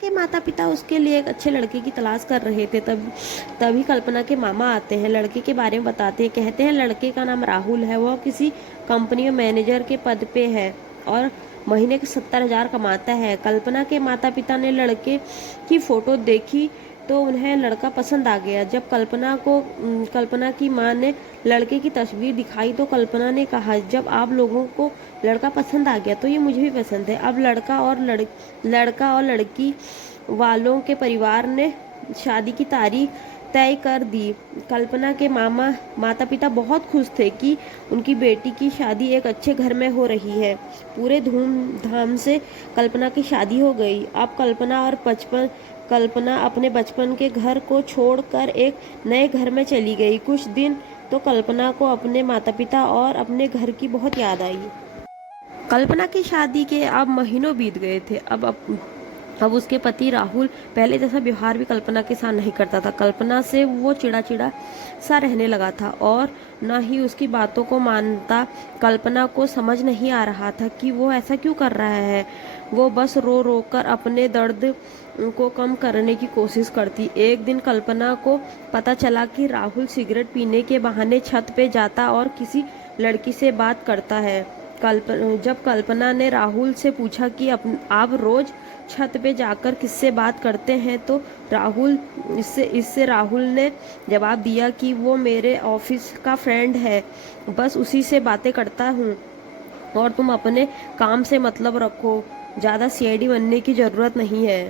के माता पिता उसके लिए एक अच्छे लड़के की तलाश कर रहे थे। तभी कल्पना के मामा आते हैं, लड़के के बारे में बताते हैं। कहते हैं लड़के का नाम राहुल है, वह किसी कंपनी में मैनेजर के पद पे है और महीने के 70,000 कमाता है। कल्पना के माता पिता ने लड़के की फोटो देखी तो उन्हें लड़का पसंद आ गया। जब कल्पना की माँ ने लड़के की तस्वीर दिखाई तो कल्पना ने कहा, जब आप लोगों को लड़का पसंद आ गया तो ये मुझे भी पसंद है। अब लड़का और लड़की वालों के परिवार ने शादी की तारीख तय कर दी। कल्पना के माता पिता बहुत खुश थे कि उनकी बेटी की शादी एक अच्छे घर में हो रही है। पूरे धूमधाम से कल्पना की शादी हो गई। अब कल्पना अपने बचपन के घर को छोड़कर एक नए घर में चली गई। कुछ दिन तो कल्पना को अपने माता पिता और अपने घर की बहुत याद आई। कल्पना की शादी के अब महीनों बीत गए थे। अब उसके पति राहुल पहले जैसा व्यवहार भी कल्पना के साथ नहीं करता था। कल्पना से वो चिड़ा सा रहने लगा था और न ही उसकी बातों को मानता। कल्पना को समझ नहीं आ रहा था कि वो ऐसा क्यों कर रहा है। वो बस रो रो कर अपने दर्द को कम करने की कोशिश करती। एक दिन कल्पना को पता चला कि राहुल सिगरेट पीने के बहाने छत पे जाता और किसी लड़की से बात करता है। जब कल्पना ने राहुल से पूछा कि आप रोज छत पे जाकर किससे बात करते हैं तो राहुल ने जवाब दिया कि वो मेरे ऑफिस का फ्रेंड है, बस उसी से बातें करता हूँ और तुम अपने काम से मतलब रखो, ज़्यादा सीआईडी बनने की ज़रूरत नहीं है।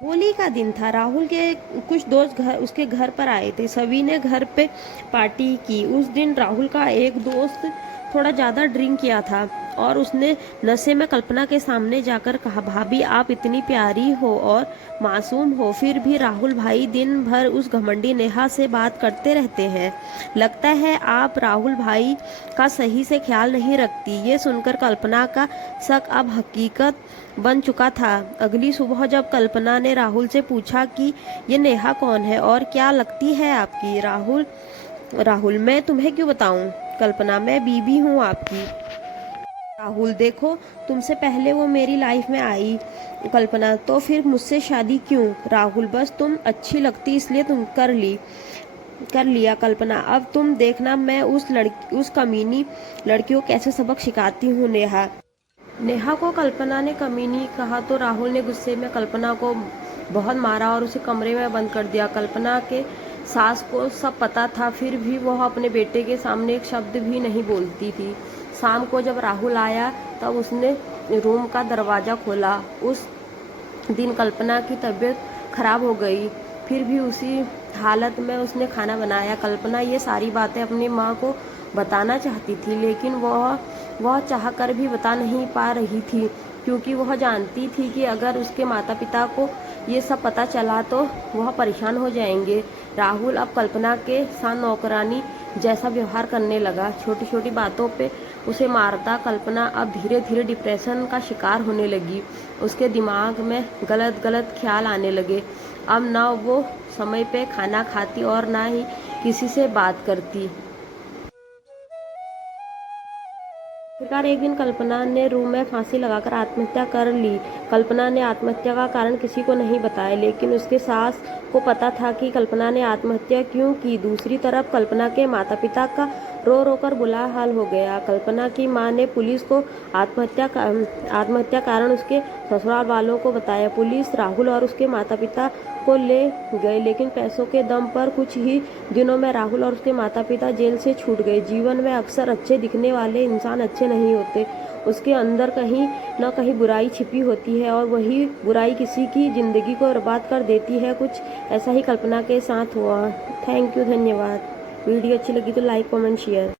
होली का दिन था। राहुल के कुछ दोस्त उसके घर पर आए थे। सभी ने घर पे पार्टी की। उस दिन राहुल का एक दोस्त थोड़ा ज़्यादा ड्रिंक किया था और उसने नशे में कल्पना के सामने जाकर कहा, भाभी आप इतनी प्यारी हो और मासूम हो, फिर भी राहुल भाई दिन भर उस घमंडी नेहा से बात करते रहते हैं। लगता है आप राहुल भाई का सही से ख्याल नहीं रखती। ये सुनकर कल्पना का शक अब हकीकत बन चुका था। अगली सुबह जब कल्पना ने राहुल से पूछा कि ये नेहा कौन है और क्या लगती है आपकी, राहुल मैं तुम्हें क्यों बताऊं? कल्पना मैं बीबी हूँ आपकी। राहुल देखो, तुमसे पहले वो मेरी लाइफ में आई। कल्पना तो फिर मुझसे शादी क्यों? राहुल बस तुम अच्छी लगती इसलिए तुम कर लिया। कल्पना अब तुम देखना मैं उस कमीनी लड़की को कैसे सबक सिखाती हूँ। नेहा को कल्पना ने कमीनी कहा तो राहुल ने गुस्से में कल्पना को बहुत मारा और उसे कमरे में बंद कर दिया। कल्पना के सास को सब पता था, फिर भी वह अपने बेटे के सामने एक शब्द भी नहीं बोलती थी। शाम को जब राहुल आया तब उसने रूम का दरवाज़ा खोला। उस दिन कल्पना की तबीयत खराब हो गई, फिर भी उसी हालत में उसने खाना बनाया। कल्पना ये सारी बातें अपनी माँ को बताना चाहती थी, लेकिन वह चाहकर भी बता नहीं पा रही थी, क्योंकि वह जानती थी कि अगर उसके माता पिता को ये सब पता चला तो वह परेशान हो जाएंगे। राहुल अब कल्पना के साथ नौकरानी जैसा व्यवहार करने लगा, छोटी छोटी बातों पे उसे मारता। कल्पना अब धीरे धीरे डिप्रेशन का शिकार होने लगी। उसके दिमाग में गलत ख्याल आने लगे। अब ना वो समय पे खाना खाती और ना ही किसी से बात करती। आखिरकार एक दिन कल्पना ने रूम में फांसी लगाकर आत्महत्या कर ली। कल्पना ने आत्महत्या का कारण किसी को नहीं बताया, लेकिन उसके सास को पता था कि कल्पना ने आत्महत्या क्यों की। दूसरी तरफ कल्पना के माता पिता का रो रो कर बुरा हाल हो गया। कल्पना की मां ने पुलिस को आत्महत्या कारण उसके ससुराल वालों को बताया। पुलिस राहुल और उसके माता पिता को ले गए, लेकिन पैसों के दम पर कुछ ही दिनों में राहुल और उसके माता पिता जेल से छूट गए। जीवन में अक्सर अच्छे दिखने वाले इंसान अच्छे नहीं होते, उसके अंदर कहीं न कहीं बुराई छिपी होती है और वही बुराई किसी की जिंदगी को बर्बाद कर देती है। कुछ ऐसा ही कल्पना के साथ हुआ। थैंक यू, धन्यवाद। वीडियो अच्छी लगी तो लाइक कमेंट शेयर।